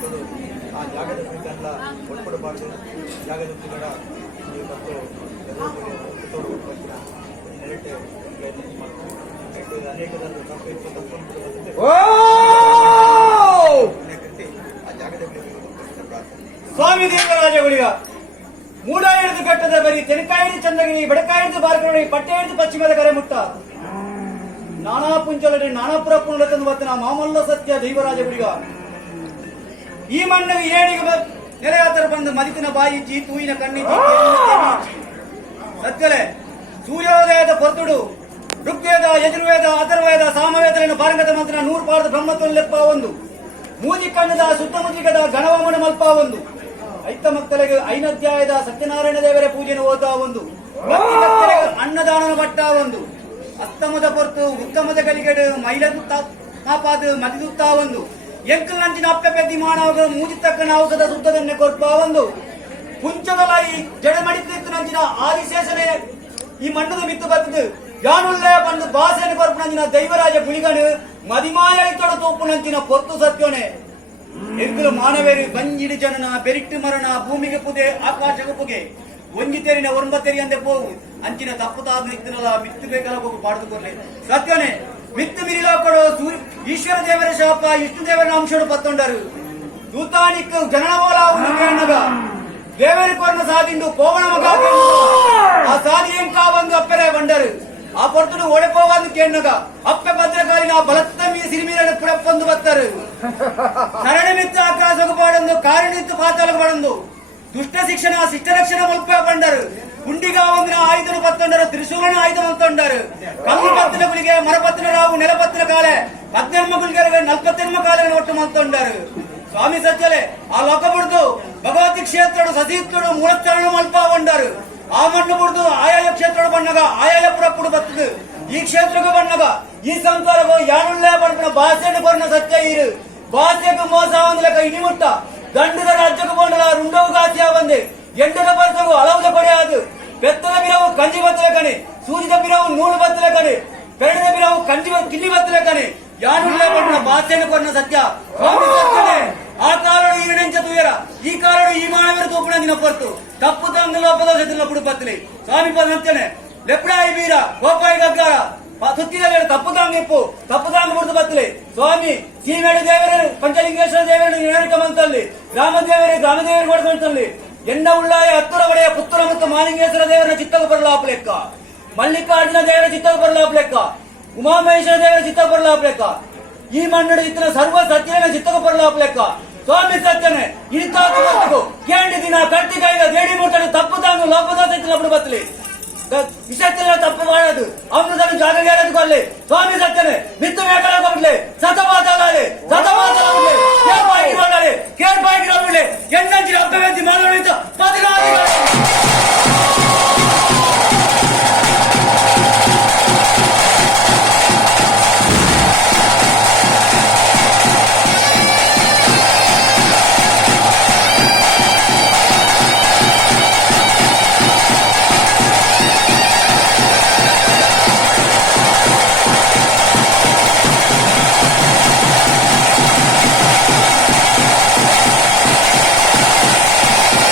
ಆ ಜಾಗದ ಕುರಿತೆಲ್ಲ ಒಟ್ಕೊಡಬಾರ್ದು. ಜಾಗದ ಕೂಡ ಇವತ್ತು ನೆರಟೆ ಅನೇಕ ಆ ಜಾಗದ ಸ್ವಾಮಿ ದೇವರಾಜ ಗುಳಿಗ ಮೂಡ ಹಿಡಿದು ಕಟ್ಟದ ಬರಿ ತೆನಕಾಯಿದು ಚಂದಗಿರಿ ಬಡಕಾಯಿದು ಬಾರ್ಕರೋಡಿ ಪಟ್ಟೆ ಹಿಡಿದು ಪಶ್ಚಿಮದ ಕರೆ ಮುಟ್ಟ ನಾನಾ ಪುಂಚಲಡಿ ನಾನಾಪುರ ಪುಂಡ ತಂದು ಬತ್ತನ ಮಾಮಲ್ಲ ಸತ್ಯ ದೈವರಾಜ ಗುಳಿಗ ಈ ಮಣ್ಣಿಗೆ ಏಳಿಗೆ ನೆಲೆಯಾತರ ಬಂದು ಮದಿತಿನ ಬಾಯಿಚ್ಚಿ ತೂಯಿನ ಕಣ್ಣಿಚ್ಚಿ ಸತ್ಯಲೆ ಸೂರ್ಯೋದಯದ ಪೊರ್ತುಡು ಋಗ್ವೇದ ಯಜುರ್ವೇದ ಅಥರ್ವೇದ ಸಾಮವೇದಗಳನ್ನು ಪಾರಂಗತ ಮಂತ್ರ 100 ಪಾರದ ಬ್ರಹ್ಮತ್ವ ಲೆಪ್ಪ ಒಂದು ಮೂಜಿ ಕಣ್ಣದ ಸುತ್ತಮುದ್ರಿಕದ ಗಣವಮನ ಮಲ್ಪ ಒಂದು ಐತ ಮಕ್ಕಳಿಗೆ ಐನಧ್ಯಾಯದ ಸತ್ಯನಾರಾಯಣ ದೇವರ ಪೂಜೆನ ಓದ ಒಂದು ಅನ್ನದಾನನ ಬಟ್ಟ ಒಂದು ಅಸ್ತಮದ ಪೊರ್ತು ಉತ್ತಮದ ಗಲಿಗಡು ಮೈಲದು ಮಾಪಾದ ಮದಿದುತ್ತಾ ಒಂದು ಎಂಕಲ್ ನಂಚಿನ ಅಪ್ಪೆ ಪೆದ್ದಿ ಮಾನವ ಮೂಜಿತಕ್ಕನ ಔಷಧ ಸುತ್ತದನ್ನೇ ಕೊರ್ಪ ಒಂದು ಪುಂಚದಲ ಈ ಜಡ ಮಡಿತಿತ್ತು ನಂಚಿನ ಆದಿಶೇಷನೇ ಈ ಮಣ್ಣದ ಮಿತ್ತು ಬತ್ತದು ಯಾನುಳ್ಳೇ ಬಂದು ಭಾಷೆಯನ್ನು ಕೊರ್ಪು ನಂಚಿನ ದೈವರಾಜ ಗುಳಿಗನು ಮದಿಮಾಯ ಇತ್ತೊಡ ತೋಪು ನಂಚಿನ ಪೊರ್ತು ಸತ್ಯೋನೆ ಎಂಕಲು ಮಾನವೇರಿ ಬಂಜಿಡಿ ಜನನ ಬೆರಿಟ್ಟು ಮರಣ ಭೂಮಿಗೆ ಪುದೆ ಆಕಾಶಕ್ಕೆ ಪುಗೆ ಒಂಜಿತೇರಿನ ಒಂಬತ್ತೇರಿ ಅಂದೆ ಹೋಗು ಅಂಚಿನ ತಪ್ಪುತಾದ ಇತ್ತನಲ್ಲ ಮಿತ್ತು ಬೇಕಲ್ಲ ಹೋಗು ಪಾಡ್ದು ಕೊರ್ಲೆ ಸತ್ಯೋನೆ ಮಿತ್ತು ಮಿರಿಲಾ ಕೊಡೋ ಈಶ್ವರ ದೇವರ ಶಾಪ ವಿಷ್ಣು ದೇವರ ಅಂಶೋಡು ಪತ್ತೊಂಡರು ದೂತಾನಿಕ್ ಜನನ ಬೋಲ ಅವನು ಕೇಳನಗ ದೇವರ ಕೊರನ ಸಾದಿಂಡು ಕೋವಣ ಮಗ ಆ ಸಾದಿ ಎಂಕ ಬಂದು ಅಪ್ಪೆರೆ ಬಂಡರು ಆ ಪೊರ್ತುಡು ಒಡೆಪೋವಂದು ಕೇಳನಗ ಅಪ್ಪೆ ಭದ್ರಕಾಲಿನ ಬಲತ್ತ ಮೀ ಸಿರಿಮೀರನ ಪುಡಪ್ಪಂದು ಬತ್ತರು ಸರಣಿ ಮಿತ್ತು ಆಕಾಶಕ್ಕೆ ಪಾಡೊಂದು ಕಾರಣಿತ್ತು ಪಾತಾಳಕ್ಕೆ ಪಾಡೊಂದು ದುಷ್ಟ ಶಿಕ್ಷಣ ಶಿಷ್ಟ ರಕ್ಷಣ ಮಲ್ಪ ಬಂಡರು ಗುಂಡಿಗ ಒಂದಿನ ಆಯುಧನ ಪತ್ತೊಂಡರು ತ್ರಿಶೂಲನ ಆಯುಧ ಮಂತೊಂಡರು ಕಲ್ಲು ಪತ್ತನಗಳಿಗೆ ಮರಪತ್ತನ ರಾವು ನೆಲಪತ್ತನ ಕಾಲೆ 14 ಮಕ್ಕಳಿಗೆ 40 ಕಾಲಗಳನ್ನು ಒಟ್ಟು ಮಂತೊಂಡರು ಸ್ವಾಮಿ ಸತ್ಯಲೆ ಆ ಲೋಕ ಬಿಡ್ದು ಭಗವತಿ ಕ್ಷೇತ್ರ ಸತೀತ್ವಡು ಮೂಲಸ್ಥಾನ ಮಲ್ಪ ಬಂಡರು ಆ ಮಣ್ಣು ಬಿಡ್ದು ಆಯಾಯ ಕ್ಷೇತ್ರ ಬಣ್ಣಗ ಆಯಾಯ ಪುರಪ್ಪುಡು ಬತ್ತದು ಈ ಕ್ಷೇತ್ರಕ್ಕೆ ಬಣ್ಣಗ ಈ ಸಂಸಾರಗೂ ಯಾನುಳ್ಳೇ ಬಣ್ಣ ಭಾಷೆಯನ್ನು ಕೊರನ ಸತ್ಯ ಇರು ಭಾಷೆಗೆ ಮೋಸ ಒಂದಲಕ ಇನಿಮುಟ್ಟ ದಂಡದ ರಾಜ್ಯಕ್ಕೆ ಬಂಡಲ ರುಂಡವು ಗಾಸಿಯ ಬಂದೆ ಎಂಡದ ಪರಸವು ಅಳವುದ ಪಡೆಯಾದು ಬೆತ್ತದ ಬಿರವು ಕಂಜಿ ಬತ್ತಲ ಕಣೆ ಸೂಜಿದ ಬಿರವು ನೂಲು ಬತ್ತಲ ಕಣೆ ಬೆರಡದ ಬಿರವು ಕಂಜಿ ಕಿಲ್ಲಿ ಬತ್ತಲ ಕಣೆ ಯಾನುಳ್ಳೇ ಬಣ್ಣ ಭಾಷೆಯನ್ನು ಕೊರನ ಸತ್ಯ ಸ್ವಾಮಿ ಸತ್ಯನೇ ಆ ಕಾರಣ ಈ ನೆಂಚ ತುಯರ ಈ ಕಾರಣ ಈ ಮಾನವರ ತೋಪುಣ ನಿನ್ನ ಪೊರ್ತು ತಪ್ಪು ತಂಗ ಲೋಪದ ಸೆತ್ತಿನ ಪತ್ತಲಿ ಸ್ವಾಮಿ ಸತ್ಯನೇ ಲೆಪ್ರಾಯಿ ಬೀರ ಗೋಪಾಯಿ ಗಗ್ಗಾರ ಸುತ್ತಿದ ತಪ್ಪು ತಾಂಗಿಪ್ಪು ತಪ್ಪು ತಾಂಗ ಬಿಡ್ದು ಬತ್ತಲಿ ಸ್ವಾಮಿ ಸೀಮೇಡು ದೇವರ ಪಂಚಲಿಂಗೇಶ್ವರ ದೇವರ ನೇರಿಕ ಮಂತಲ್ಲಿ ಗ್ರಾಮದೇವರ ಕೊಡ್ತಲ್ಲಿ ಎನ್ನ ಉಳ್ಳಾಯ ಹತ್ತುರ ಒಡೆಯ ಪುತ್ತೂರ ಮತ್ತು ಮಾಲಿಂಗೇಶ್ವರ ದೇವರ ಚಿತ್ತಕ ಬರಲಾಪ ಲೆಕ್ಕ ಮಲ್ಲಿಕಾರ್ಜುನ ದೇವರ ಚಿತ್ತಕ ಬರಲಾಪ ಲೆಕ್ಕ ಉಮಾಮಹೇಶ್ವರ ದೇವರ ಚಿತ್ತಕ ಬರಲಾಪ ಲೆಕ್ಕ ಈ ಮಣ್ಣು ಇತರ ಸರ್ವ ಸತ್ಯನ ಚಿತ್ತಕ ಬರಲಾಪ ಲೆಕ್ಕ ಸ್ವಾಮಿ ಸತ್ಯನೇ ಇಳಿತಾಕು ಕೇಂದ್ರ ದಿನ ಕರ್ತಿಗಾಯಿಗ ದೇಡಿ ಮುಟ್ಟಲು ತಪ್ಪು ತಾಂಗ ಲೋಪದ ಸತ್ಯ ಬತ್ತಲಿ ವಿಷಯத்தில் தப்பு வாழது அவனுக்கு ஜாகிரதை கொள்ளு சுவாமி சத்தனே மித்து மேகல கொள்ளு சதபாதாலே சதபாதாலே கேர்பாய்கிறவர்களே என்னஞ்சி அப்பவேதி மாலவனித்து 14 Guliga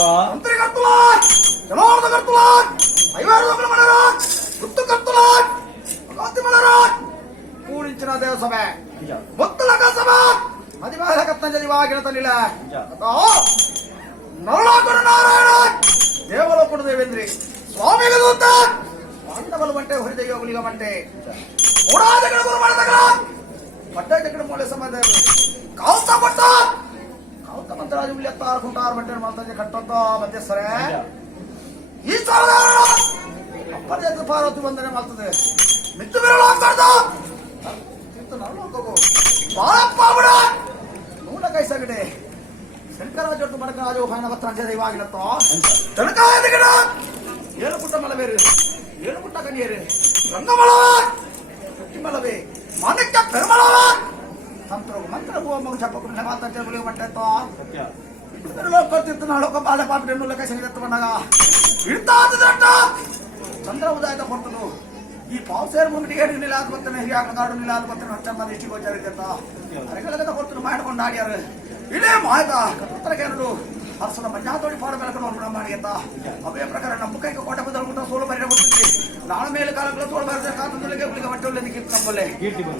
ಮಂತ್ರಿ ಕರ್ತುಲಾಟ್ ಜನಾರ್ದ ಕರ್ತುಲಾಟ್ ಐವಾರು ಮನರಾಟ್ ಗುತ್ತು ಕರ್ತುಲಾಟ್ ಭಗವತಿ ಮನರಾಟ್ ಕೂಡಿಂಚಿನ ದೇವಸಭೆ ಮುತ್ತಲಕ ಸಭಾ ಮದಿಮಾಲ ಕತ್ತಂಜದಿವಾಗಿನ ತಲ್ಲಿಲ್ಲ ನರಳಾಕುಡ ನಾರಾಯಣ ದೇವಲೋಕುಡ ದೇವೇಂದ್ರಿ ಸ್ವಾಮಿಗ ದೂತ ಪಾಂಡವಲ ಬಂಟೆ ಹೊರಿದೆಯ ಗುಲಿಗ ಬಂಟೆ ಮೂಡಾದಗಳ ಗುರು ಮಾಡದಗಳ ಬಟ್ಟೆ ಜಗಡ ಮೂಲೆ ಸಂಬಂಧ ಕಾಲ್ತ ಬಟ್ಟ ಕಾಲ್ತ ಮಂತ್ರಾಜು ಉಳಿಯತ್ತಾರ ಕುಂಟಾರ ಬಂಟೆ ಮಾಡ್ತಾಜೆ ಕಟ್ಟಂತ ಮಧ್ಯಸ್ಥರೇ ಈ ಸಾಲದಾರ ಅಪ್ಪದ ಪಾರ್ವತಿ ವಂದನೆ ಮಾಡ್ತದೆ ಮಿತ್ತು ಬಿರಳು ಆಗ್ತಾರ್ದ ನರಳೋಕವು ಬಾಳಪ್ಪ ಬಿಡ ನೂಲ ಕೈಸಗಡೆ ಶಂಕರಾಜೊಟ್ಟು ಮಡಕರಾಜು ಫೈನ ಬತ್ತ ದೈವಾಗಿಲತ್ತೋ ತನಕಾಯದ ಗಿಡ ಏಳು ಪುಟ್ಟ ಮಲಬೇರು ಏಳು ಪುಟ್ಟ ಕನಿಯರು ರಂಗಮಳವ ಮಲವೇ ಮಾನಕ್ಯ ಪೆರುಮಳವ ತಂತ್ರ ಮಂತ್ರ ಮಗು ಚಪ್ಪಕ್ಕೆ ಮಾತಾಡ್ತಾರೆ ಗುಳಿಗೆ ಮಟ್ಟೆತ್ತೋ ಕೊಡ್ತಿತ್ತು ನಾಳೋಕ ಬಾಳೆ ಪಾಪಿಡೆ ನೂಲ ಕೈಸಗಡೆ ಬಂದಾಗ ಇಡ್ತಾದ ಚಂದ್ರ ಉದಾಯದ ಕೊಡ್ತನು ಈ ಪಾವು ಸೇರ್ ಮುಂದಿಗೆ ನಿಲ್ಲಾದ ಬರ್ತಾನೆ ಹಿರಿಯಾಕ ಗಾಡು ನಿಲ್ಲಾದ ಬರ್ತಾನೆ ಹಚ್ಚಮ್ಮ ಇಷ್ಟಿಗೆ ಗೋಚಾರಿದ್ದ ಅರೆಗಲದ ಕೊಡ್ತಾನೆ ಮಾಡ್ಕೊಂಡು ಆಡ್ಯಾರ ಇಲ್ಲೇ ಮಾಯ್ದ ಕತ್ತರಕ್ಕೆ ಎರಡು ಹರ್ಸದ ಮಂಜಾತೋಡಿ ಪಾಡ ಬೆಳಕನ್ನು ನೋಡ ಮಾಡಿ ಅಂತ ಅವೇ ಪ್ರಕಾರ ನಮ್ಮ ಕೈಗೆ ಕೋಟೆ ಬದಲು ಸೋಲು ಬರೀ ಬರ್ತಿದ್ವಿ ನಾಳ ಮೇಲೆ ಕಾಲಗಳು ಸೋಲು ಬರೆದ ಕಾತುಗಳಿಗೆ ಗುಳಿಗೆ ಮಟ್ಟೆ ಒಳ್ಳೆ ಕಿತ್ತು ನಮ್ಮಲ್ಲಿ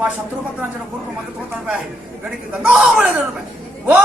ಆ ಶತ್ರು ಪತ್ರ ಜನ ಕುರುಕು ಮಗ ತೋತಾನೆ ಗಡಿಗೆ ಗಂಗಾ ಓ